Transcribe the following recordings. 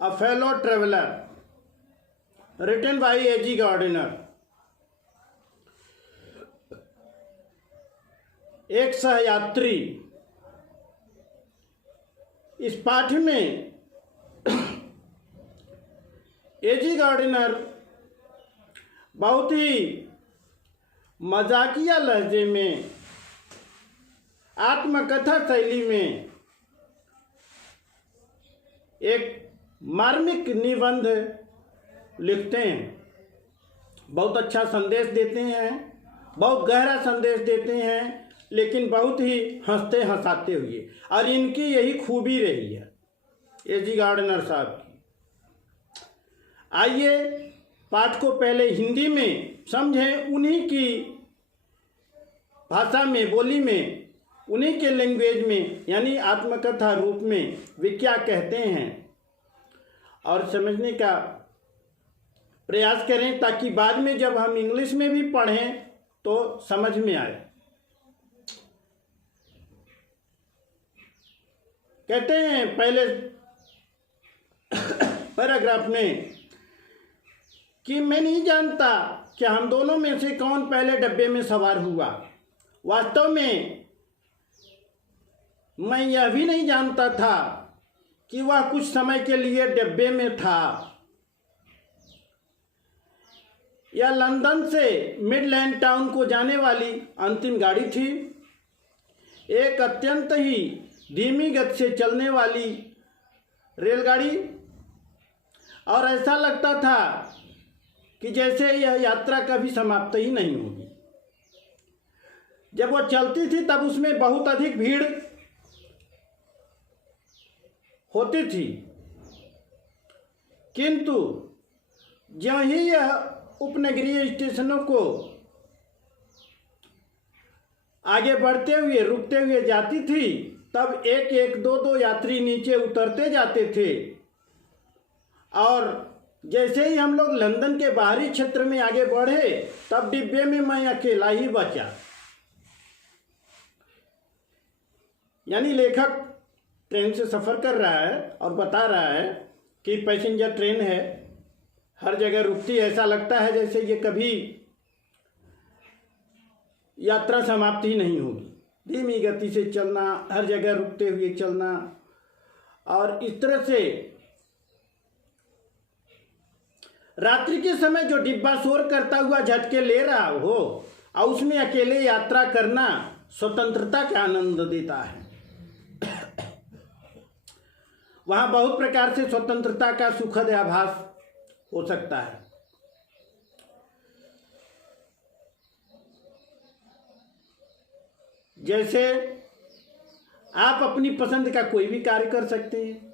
A fellow traveler, written by A.G. Gardiner। एक सहयात्री। इस पाठ में A.G. गार्डिनर बहुत ही मजाकिया लहजे में, आत्मकथा शैली में एक मार्मिक निबंध लिखते हैं। बहुत अच्छा संदेश देते हैं, बहुत गहरा संदेश देते हैं, लेकिन बहुत ही हंसते हंसाते हुए। और इनकी यही खूबी रही है A.G. गार्डिनर साहब की। आइए पाठ को पहले हिंदी में समझें, उन्हीं की भाषा में, बोली में, उन्हीं के लैंग्वेज में, यानी आत्मकथा रूप में वे क्या कहते हैं, और समझने का प्रयास करें, ताकि बाद में जब हम इंग्लिश में भी पढ़ें तो समझ में आए। कहते हैं पहले पैराग्राफ में कि मैं नहीं जानता कि हम दोनों में से कौन पहले डब्बे में सवार हुआ। वास्तव में मैं यह भी नहीं जानता था कि वह कुछ समय के लिए डब्बे में था। यह लंदन से मिडलैंड टाउन को जाने वाली अंतिम गाड़ी थी, एक अत्यंत ही धीमी गति से चलने वाली रेलगाड़ी, और ऐसा लगता था कि जैसे यह यात्रा कभी समाप्त ही नहीं होगी। जब वह चलती थी तब उसमें बहुत अधिक भीड़ होती थी, किंतु ज्यों ही यह उपनगरीय स्टेशनों को आगे बढ़ते हुए, रुकते हुए जाती थी, तब एक एक दो दो यात्री नीचे उतरते जाते थे। और जैसे ही हम लोग लंदन के बाहरी क्षेत्र में आगे बढ़े, तब डिब्बे में मैं अकेला ही बचा। यानी लेखक ट्रेन से सफ़र कर रहा है और बता रहा है कि पैसेंजर ट्रेन है, हर जगह रुकती है, ऐसा लगता है जैसे ये कभी यात्रा समाप्त ही नहीं होगी। धीमी गति से चलना, हर जगह रुकते हुए चलना, और इस तरह से रात्रि के समय जो डिब्बा शोर करता हुआ झटके ले रहा हो और उसमें अकेले यात्रा करना स्वतंत्रता का आनंद देता है। वहाँ बहुत प्रकार से स्वतंत्रता का सुखद आभास हो सकता है। जैसे आप अपनी पसंद का कोई भी कार्य कर सकते हैं,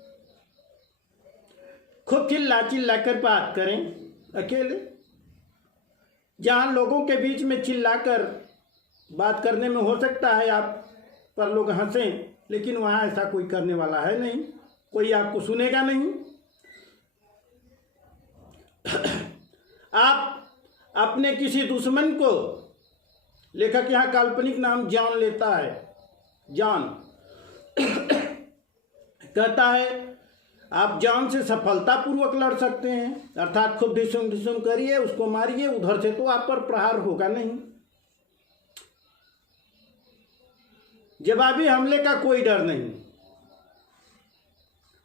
खूब चिल्ला चिल्ला कर बात करें अकेले। जहाँ लोगों के बीच में चिल्लाकर बात करने में हो सकता है आप पर लोग हंसें, लेकिन वहाँ ऐसा कोई करने वाला है नहीं, कोई आपको सुनेगा नहीं। आप अपने किसी दुश्मन को, लेखक यहाँ काल्पनिक नाम जॉन लेता है, जॉन कहता है आप जॉन से सफलतापूर्वक लड़ सकते हैं, अर्थात खूब ढिसुम ढिसुम करिए, उसको मारिए, उधर से तो आप पर प्रहार होगा नहीं। जवाबी हमले का कोई डर नहीं।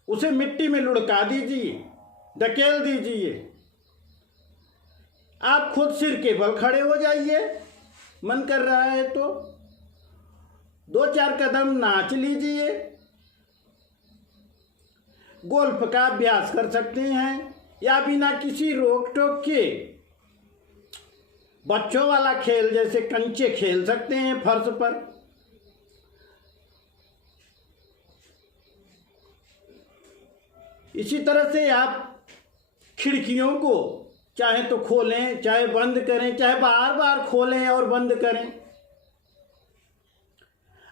उसे मिट्टी में लुढ़का दीजिए, धकेल दीजिए, आप खुद सिर के बल खड़े हो जाइए। मन कर रहा है तो दो चार कदम नाच लीजिए। गोल्फ का अभ्यास कर सकते हैं, या बिना किसी रोक टोक के बच्चों वाला खेल जैसे कंचे खेल सकते हैं फर्श पर। इसी तरह से आप खिड़कियों को चाहे तो खोलें, चाहे बंद करें, चाहे बार बार खोलें और बंद करें।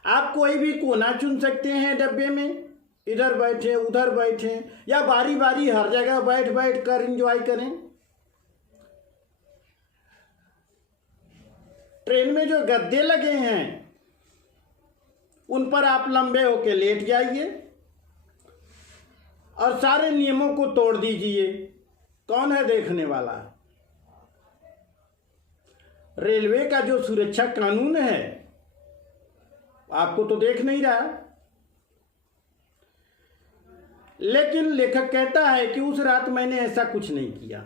आप कोई भी कोना चुन सकते हैं डब्बे में, इधर बैठे उधर बैठे, या बारी बारी हर जगह बैठ बैठ कर एंजॉय करें। ट्रेन में जो गद्दे लगे हैं उन पर आप लंबे होके लेट जाइए और सारे नियमों को तोड़ दीजिए। कौन है देखने वाला? रेलवे का जो सुरक्षा कानून है आपको तो देख नहीं रहा। लेकिन लेखक कहता है कि उस रात मैंने ऐसा कुछ नहीं किया।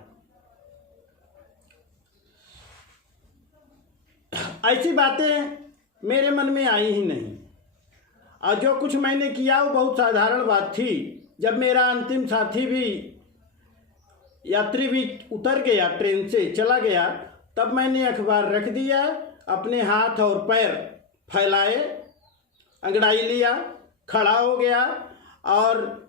ऐसी बातें मेरे मन में आई ही नहीं, और जो कुछ मैंने किया वो बहुत साधारण बात थी। जब मेरा अंतिम साथी भी, यात्री भी उतर गया, ट्रेन से चला गया, तब मैंने अखबार रख दिया, अपने हाथ और पैर फैलाए, अंगड़ाई लिया, खड़ा हो गया और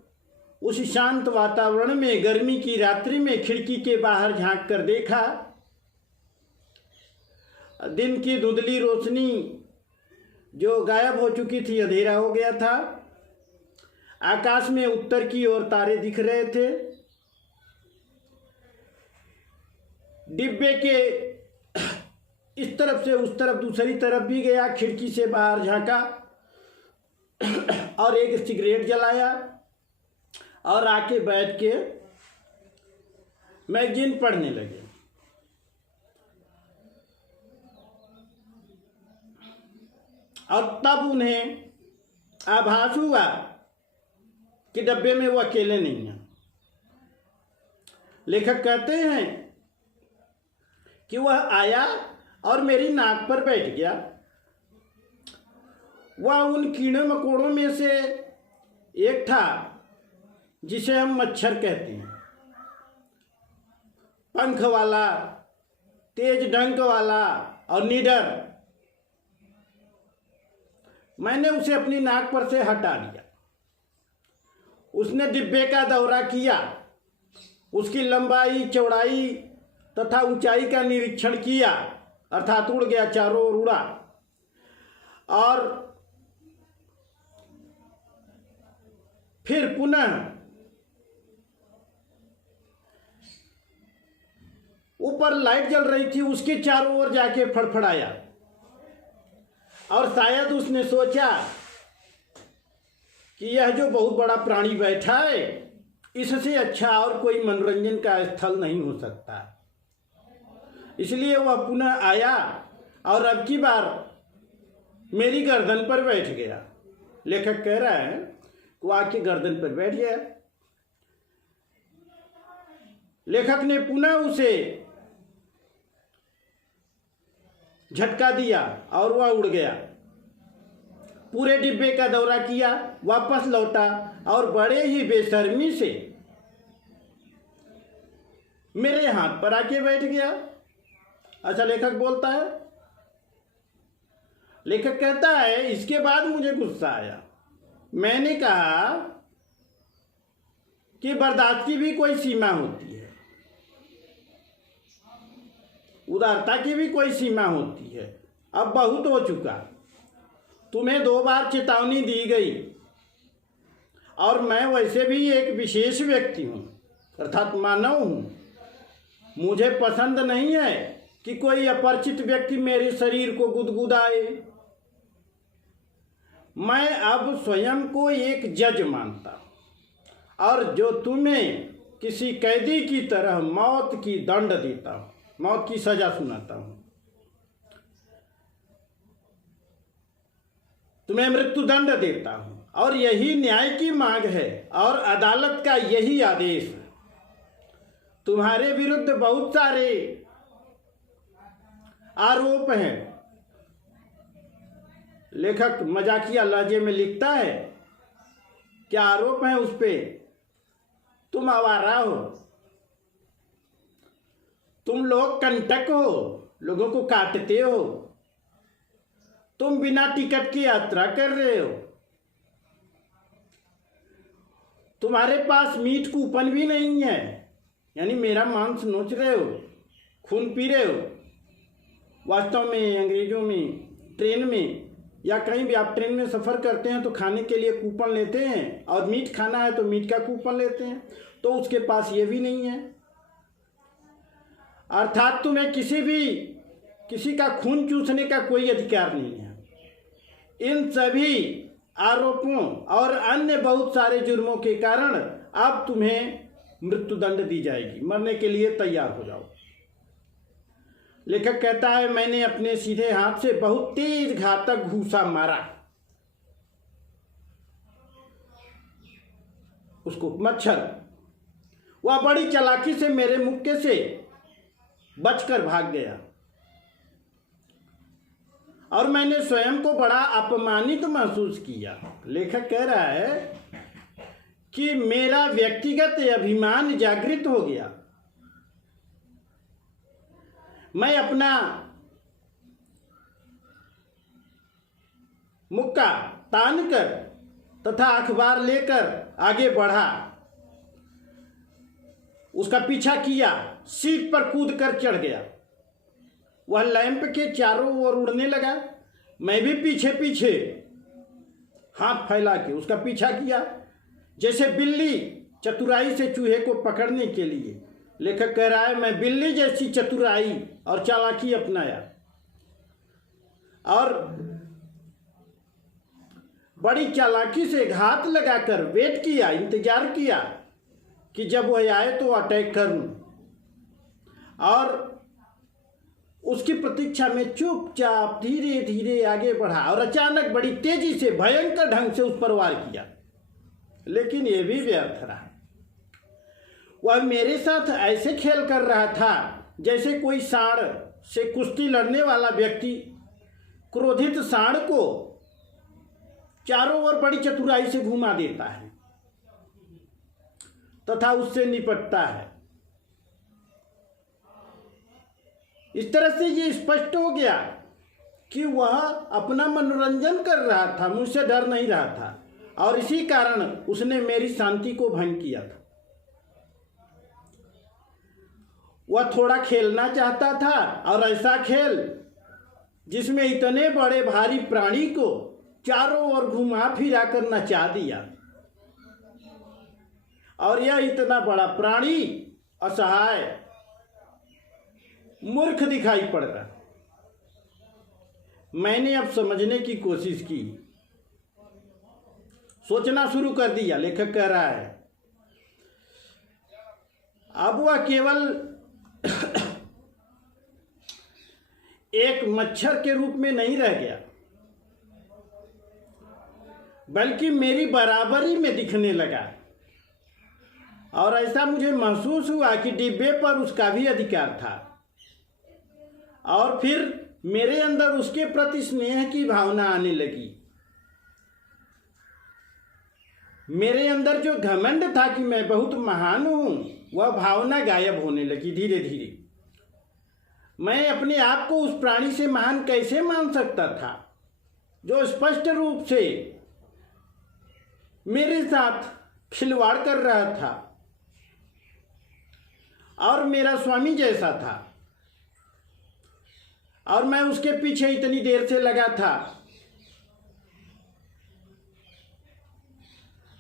उस शांत वातावरण में गर्मी की रात्रि में खिड़की के बाहर झांक कर देखा। दिन की धुंधली रोशनी जो गायब हो चुकी थी, अंधेरा हो गया था। आकाश में उत्तर की ओर तारे दिख रहे थे। डिब्बे के इस तरफ से उस तरफ, दूसरी तरफ भी गया, खिड़की से बाहर झांका और एक सिगरेट जलाया और आके बैठ के मैगजीन पढ़ने लगे। और तब उन्हें आभास हुआ कि डब्बे में वो अकेले नहीं हैं। लेखक कहते हैं कि वह आया और मेरी नाक पर बैठ गया। वह उन कीड़े मकोड़ों में से एक था जिसे हम मच्छर कहते हैं। पंख वाला, तेज डंक वाला और निडर। मैंने उसे अपनी नाक पर से हटा दिया। उसने डिब्बे का दौरा किया, उसकी लंबाई, चौड़ाई तथा ऊंचाई का निरीक्षण किया, अर्थात उड़ गया, चारों ओर उड़ा। और फिर पुनः ऊपर लाइट जल रही थी, उसके चारों ओर जाके फड़फड़ाया। और शायद उसने सोचा कि यह जो बहुत बड़ा प्राणी बैठा है, इससे अच्छा और कोई मनोरंजन का स्थल नहीं हो सकता। इसलिए वह पुनः आया और अब की बार मेरी गर्दन पर बैठ गया। लेखक कह रहा है वो आके गर्दन पर बैठ गया। लेखक ने पुनः उसे झटका दिया और वह उड़ गया। पूरे डिब्बे का दौरा किया, वापस लौटा और बड़े ही बेशर्मी से मेरे हाथ पर आके बैठ गया। अच्छा, लेखक बोलता है, लेखक कहता है इसके बाद मुझे गुस्सा आया। मैंने कहा कि बर्दाश्त की भी कोई सीमा होती है, उदारता की भी कोई सीमा होती है। अब बहुत हो चुका, तुम्हें 2 बार चेतावनी दी गई और मैं वैसे भी एक विशेष व्यक्ति हूँ, अर्थात मानव हूँ। मुझे पसंद नहीं है कि कोई अपरिचित व्यक्ति मेरे शरीर को गुदगुदाए। मैं अब स्वयं को एक जज मानता हूँ और जो तुम्हें किसी कैदी की तरह मौत की दंड देता हूँ, मौत की सजा सुनाता हूँ। तुम्हें मृत्युदंड देता हूँ और यही न्याय की मांग है और अदालत का यही आदेश है। तुम्हारे विरुद्ध बहुत सारे आरोप हैं। लेखक मजाकिया लहजे में लिखता है, क्या आरोप है उस पे? तुम आवारा हो, तुम लोग कंटक हो, लोगों को काटते हो, तुम बिना टिकट की यात्रा कर रहे हो, तुम्हारे पास मीट कूपन भी नहीं है, यानी मेरा मांस नोच रहे हो, खून पी रहे हो। वास्तव में अंग्रेजों में ट्रेन में या कहीं भी आप ट्रेन में सफ़र करते हैं तो खाने के लिए कूपन लेते हैं, और मीट खाना है तो मीट का कूपन लेते हैं, तो उसके पास ये भी नहीं है। अर्थात तुम्हें किसी का खून चूसने का कोई अधिकार नहीं है। इन सभी आरोपों और अन्य बहुत सारे जुर्मों के कारण अब तुम्हें मृत्युदंड दी जाएगी, मरने के लिए तैयार हो जाओ। लेखक कहता है, मैंने अपने सीधे हाथ से बहुत तेज घातक घूसा मारा उसको, मच्छर। वह बड़ी चालाकी से मेरे मुक्के से बचकर भाग गया और मैंने स्वयं को बड़ा अपमानित महसूस किया। लेखक कह रहा है कि मेरा व्यक्तिगत अभिमान जागृत हो गया। मैं अपना मुक्का तान कर तथा अखबार लेकर आगे बढ़ा, उसका पीछा किया, सीट पर कूद कर चढ़ गया। वह लैंप के चारों ओर उड़ने लगा। मैं भी पीछे पीछे हाथ फैला के उसका पीछा किया, जैसे बिल्ली चतुराई से चूहे को पकड़ने के लिए। लेखक कह रहा है, मैं बिल्ली जैसी चतुराई और चालाकी अपनाया और बड़ी चालाकी से घात लगाकर वेट किया, इंतजार किया कि जब वह आए तो अटैक करूं, और उसकी प्रतीक्षा में चुपचाप धीरे धीरे आगे बढ़ा और अचानक बड़ी तेजी से भयंकर ढंग से उस पर वार किया। लेकिन यह भी व्यर्थ रहा। वह मेरे साथ ऐसे खेल कर रहा था जैसे कोई सांड से कुश्ती लड़ने वाला व्यक्ति क्रोधित सांड को चारों ओर बड़ी चतुराई से घुमा देता है तथा उससे निपटता है। इस तरह से ये स्पष्ट हो गया कि वह अपना मनोरंजन कर रहा था, मुझसे डर नहीं रहा था, और इसी कारण उसने मेरी शांति को भंग किया था। वह थोड़ा खेलना चाहता था, और ऐसा खेल जिसमें इतने बड़े भारी प्राणी को चारों ओर घुमा फिरा कर नचा दिया, और यह इतना बड़ा प्राणी असहाय मूर्ख दिखाई पड़ रहा। मैंने अब समझने की कोशिश की, सोचना शुरू कर दिया। लेखक कह रहा है, अब वह केवल एक मच्छर के रूप में नहीं रह गया, बल्कि मेरी बराबरी में दिखने लगा, और ऐसा मुझे महसूस हुआ कि डिब्बे पर उसका भी अधिकार था। और फिर मेरे अंदर उसके प्रति स्नेह की भावना आने लगी। मेरे अंदर जो घमंड था कि मैं बहुत महान हूं, वह भावना गायब होने लगी धीरे धीरे। मैं अपने आप को उस प्राणी से महान कैसे मान सकता था जो स्पष्ट रूप से मेरे साथ खिलवाड़ कर रहा था और मेरा स्वामी जैसा था, और मैं उसके पीछे इतनी देर से लगा था।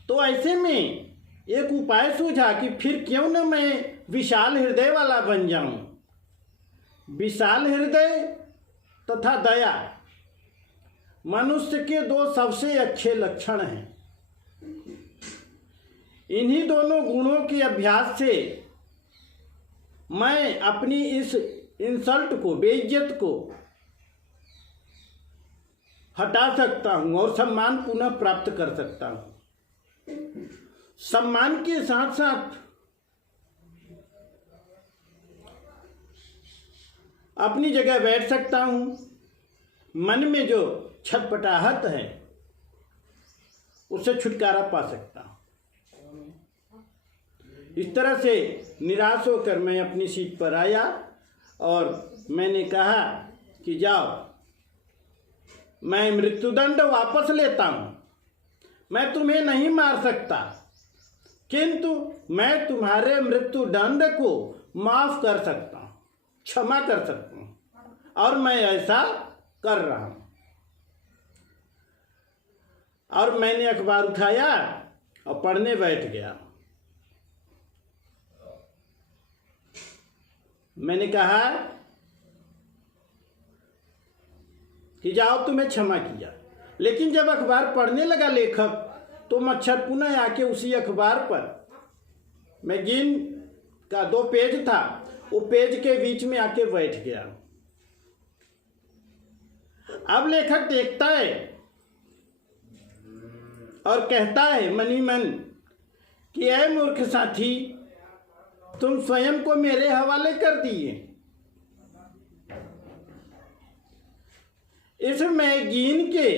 तो ऐसे में एक उपाय सूझा कि फिर क्यों न मैं विशाल हृदय वाला बन जाऊं। विशाल हृदय तथा दया मनुष्य के दो सबसे अच्छे लक्षण हैं। इन्हीं दोनों गुणों के अभ्यास से मैं अपनी इस इंसल्ट को, बेइज्जत को हटा सकता हूं और सम्मान पुनः प्राप्त कर सकता हूं। सम्मान के साथ साथ अपनी जगह बैठ सकता हूं। मन में जो छटपटाहट है उससे छुटकारा पा सकता हूं। इस तरह से निराश होकर मैं अपनी सीट पर आया और मैंने कहा कि जाओ, मैं मृत्युदंड वापस लेता हूं। मैं तुम्हें नहीं मार सकता, किंतु मैं तुम्हारे मृत्युदंड को माफ कर सकता हूं, क्षमा कर सकता हूं, और मैं ऐसा कर रहा हूं। और मैंने अखबार उठाया और पढ़ने बैठ गया। मैंने कहा कि जाओ, तुम्हें क्षमा किया। लेकिन जब अखबार पढ़ने लगा लेखक, तो मच्छर पुनः आके उसी अखबार पर मैगजीन का 2 पेज था, वो पेज के बीच में आके बैठ गया। अब लेखक देखता है और कहता है मनी मन कि ऐ मूर्ख साथी, तुम स्वयं को मेरे हवाले कर दिए। इस मैगजीन के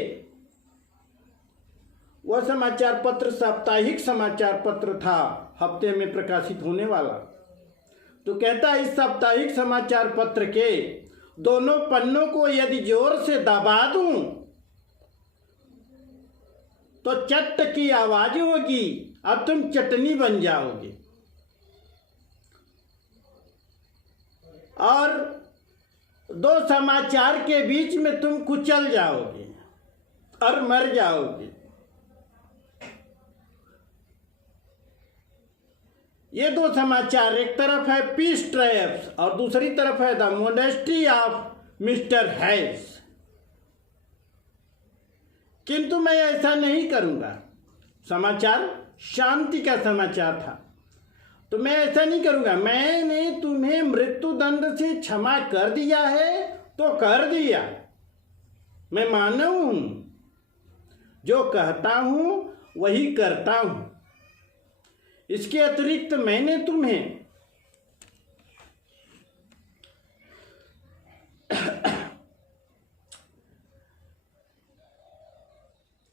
वह समाचार पत्र साप्ताहिक समाचार पत्र था, हफ्ते में प्रकाशित होने वाला। तो कहता है इस साप्ताहिक समाचार पत्र के दोनों पन्नों को यदि जोर से दबा दूं तो चट की आवाज होगी, अब तुम चटनी बन जाओगे और 2 समाचार के बीच में तुम कुचल जाओगे और मर जाओगे। ये 2 समाचार, एक तरफ है पीस ट्रैप्स और दूसरी तरफ है द मोनेस्ट्री ऑफ मिस्टर हैस। किंतु मैं ऐसा नहीं करूंगा। समाचार शांति का समाचार था, तो मैं ऐसा नहीं करूंगा। मैंने तुम्हें मृत्युदंड से क्षमा कर दिया है तो कर दिया, मैं मानव हूं, जो कहता हूं वही करता हूं। इसके अतिरिक्त मैंने तुम्हें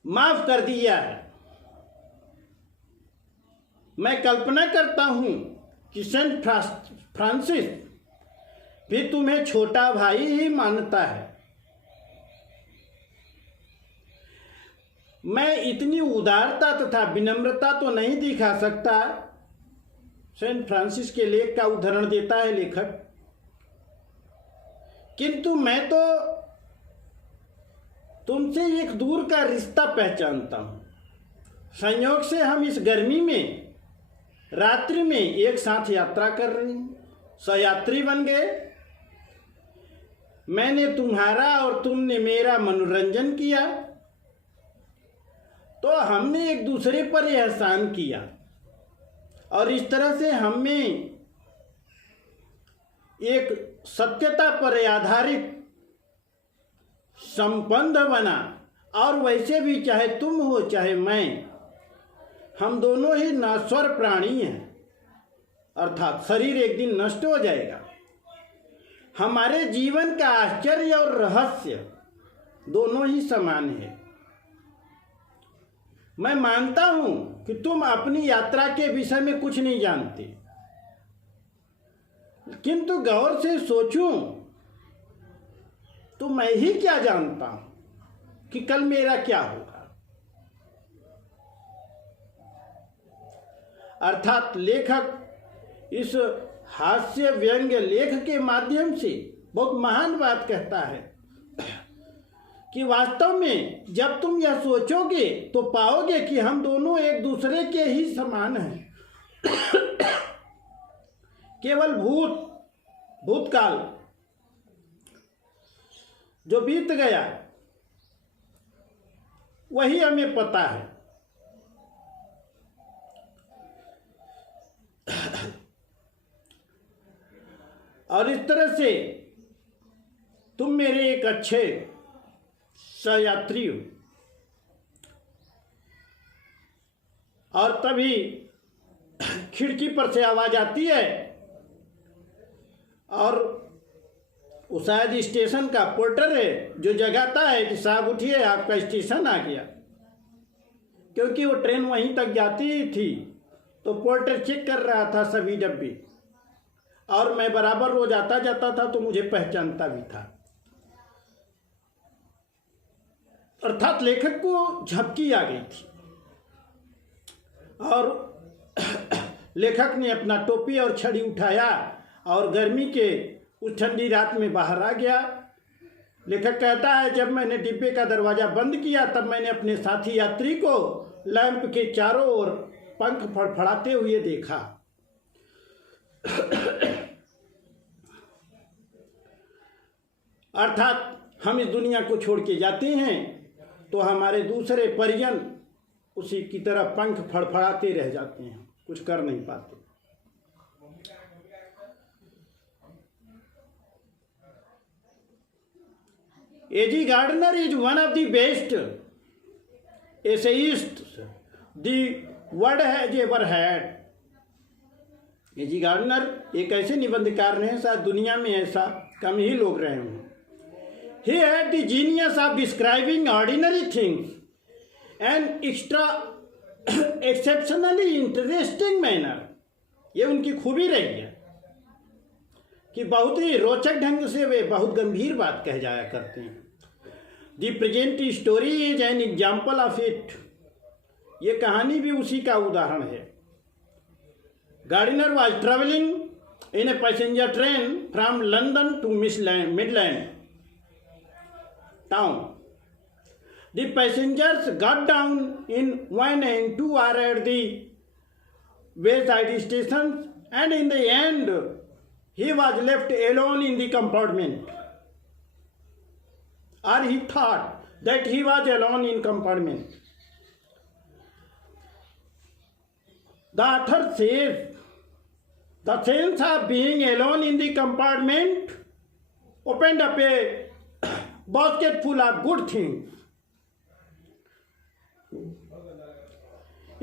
माफ कर दिया है। मैं कल्पना करता हूं कि सेंट फ्रांसिस भी तुम्हें छोटा भाई ही मानता है। मैं इतनी उदारता तथा विनम्रता तो नहीं दिखा सकता। सेंट फ्रांसिस के लेख का उदाहरण देता है लेखक, किंतु मैं तो तुमसे एक दूर का रिश्ता पहचानता हूं। संयोग से हम इस गर्मी में रात्रि में एक साथ यात्रा कर रहे हैं, सहयात्री बन गए। मैंने तुम्हारा और तुमने मेरा मनोरंजन किया, तो हमने एक दूसरे पर एहसान किया और इस तरह से हमें एक सत्यता पर आधारित संबंध बना। और वैसे भी चाहे तुम हो चाहे मैं, हम दोनों ही नश्वर प्राणी हैं, अर्थात शरीर एक दिन नष्ट हो जाएगा। हमारे जीवन का आश्चर्य और रहस्य दोनों ही समान है। मैं मानता हूं कि तुम अपनी यात्रा के विषय में कुछ नहीं जानते, किंतु गौर से सोचूं तो मैं ही क्या जानता हूं कि कल मेरा क्या होगा। अर्थात लेखक इस हास्य व्यंग्य लेख के माध्यम से बहुत महान बात कहता है कि वास्तव में जब तुम यह सोचोगे तो पाओगे कि हम दोनों एक दूसरे के ही समान हैं। केवल भूतकाल जो बीत गया वही हमें पता है। और इस तरह से तुम मेरे एक अच्छे सहयात्री हो। और तभी खिड़की पर से आवाज आती है और वो शायद स्टेशन का पोर्टर है जो जगाता है कि साहब उठिए, आपका स्टेशन आ गया। क्योंकि वो ट्रेन वहीं तक जाती ही थी, तो पोर्टर चेक कर रहा था सभी डब्बे, और मैं बराबर रोज आता जाता था तो मुझे पहचानता भी था। अर्थात लेखक को झपकी आ गई थी और लेखक ने अपना टोपी और छड़ी उठाया और गर्मी के उस ठंडी रात में बाहर आ गया। लेखक कहता है, जब मैंने डिब्बे का दरवाजा बंद किया तब मैंने अपने साथी यात्री को लैंप के चारों ओर पंख फड़फड़ाते हुए देखा। अर्थात हम इस दुनिया को छोड़ के जाते हैं तो हमारे दूसरे परिजन उसी की तरह पंख फड़फड़ाते रह जाते हैं, कुछ कर नहीं पाते। A.G. Gardner is one of the best essayists the world has ever had. A.G. Gardner एक ऐसे निबंधकार हैं शायद दुनिया में ऐसा कम ही लोग रहे हों. He had the genius of describing ordinary things and exceptionally interesting manner. ये उनकी खूबी रही है कि बहुत ही रोचक ढंग से वे बहुत गंभीर बात कह जाया करते हैं. The present story is an example of it. ये कहानी भी उसी का उदाहरण है. Gardner was travelling in a passenger train from London to Midland town. The passengers got down in 1 and 2 are at the wayside stations, and in the end he was left alone in the compartment, or he thought that he was alone in compartment. The author says the sense of being alone in the compartment opened up a basket full of good things.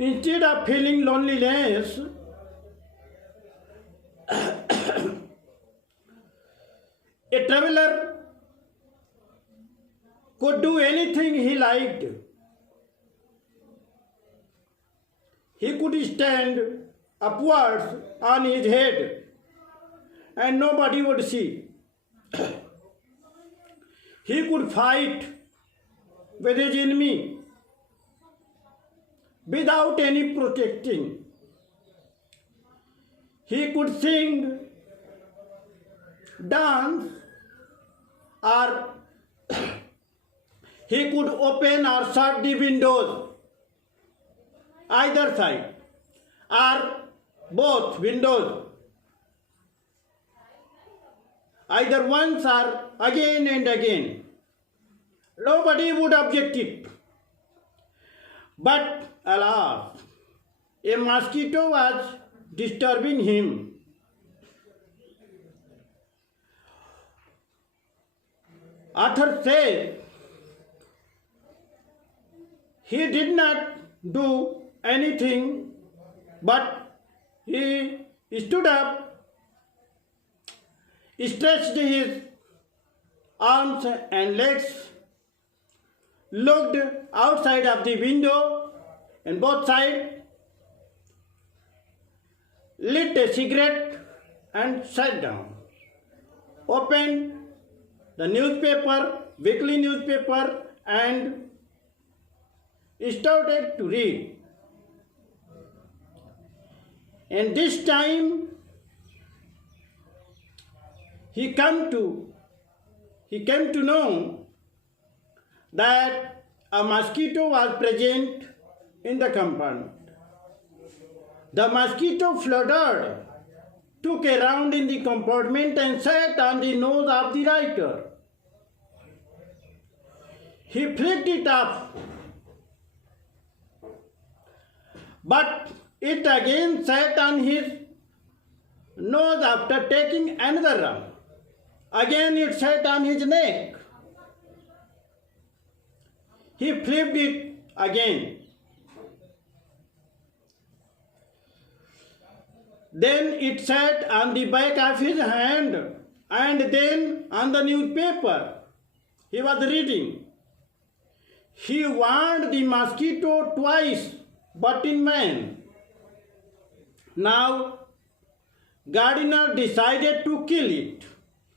Instead of feeling loneliness, a traveler could do anything he liked. He could stand upwards on his head and nobody would see. He could fight with his enemy without any protecting. He could sing, dance, or he could open or shut the windows, either side, or both windows, either once or again and again. Nobody would object it. But alas, a mosquito was disturbing him. Author says he did not do anything, but he stood up, stretched his arms and legs, looked outside of the window and both sides, lit a cigarette and sat down, opened the newspaper, weekly newspaper, and started to read. And this time he came to know that a mosquito was present in the compartment. The mosquito fluttered, took a round in the compartment and sat on the nose of the writer. He flicked it off, but it again sat on his nose after taking another round. Again it sat on his neck. He flipped it again. Then it sat on the back of his hand and then on the newspaper he was reading. He warned the mosquito twice, but in vain. Now, Gardner decided to kill it.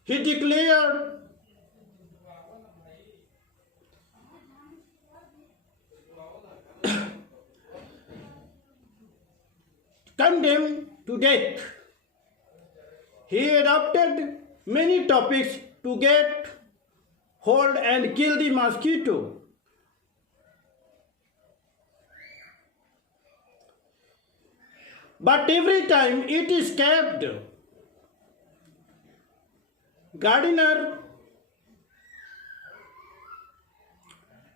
He declared, condemned to death. He adopted many topics to get hold and kill the mosquito. But every time it escaped. Gardner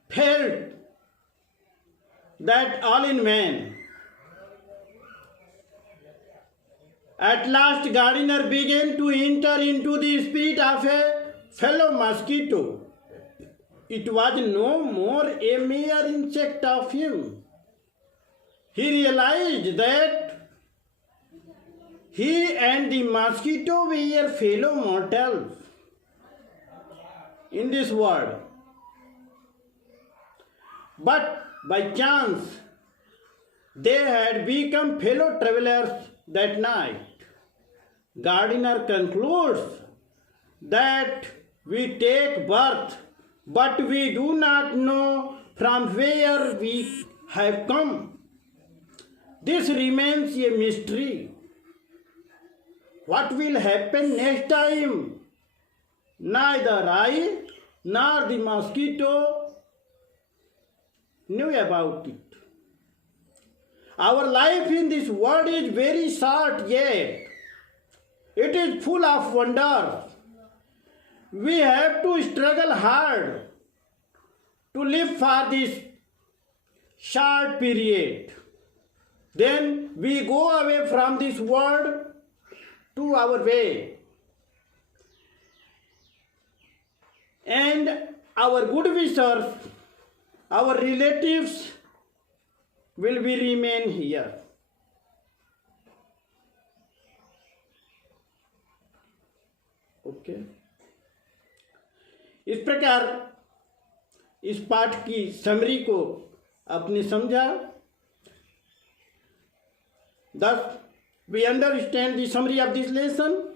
felt that all in vain. At last, Gardner began to enter into the spirit of a fellow mosquito it was no more a mere insect of him. He realized that he and the mosquito were fellow mortals in this world. But by chance, they had become fellow travelers that night. Gardiner concludes that we take birth, but we do not know from where we have come. This remains a mystery. What will happen next time? Neither I nor the mosquito knew about it. Our life in this world is very short, yet it is full of wonders. We have to struggle hard to live for this short period. Then we go away from this world to our way. And our good wishers, our relatives will be remain here. Okay इस प्रकार इस पाठ की summary को आपने समझा. Thus we understand the summary of this lesson.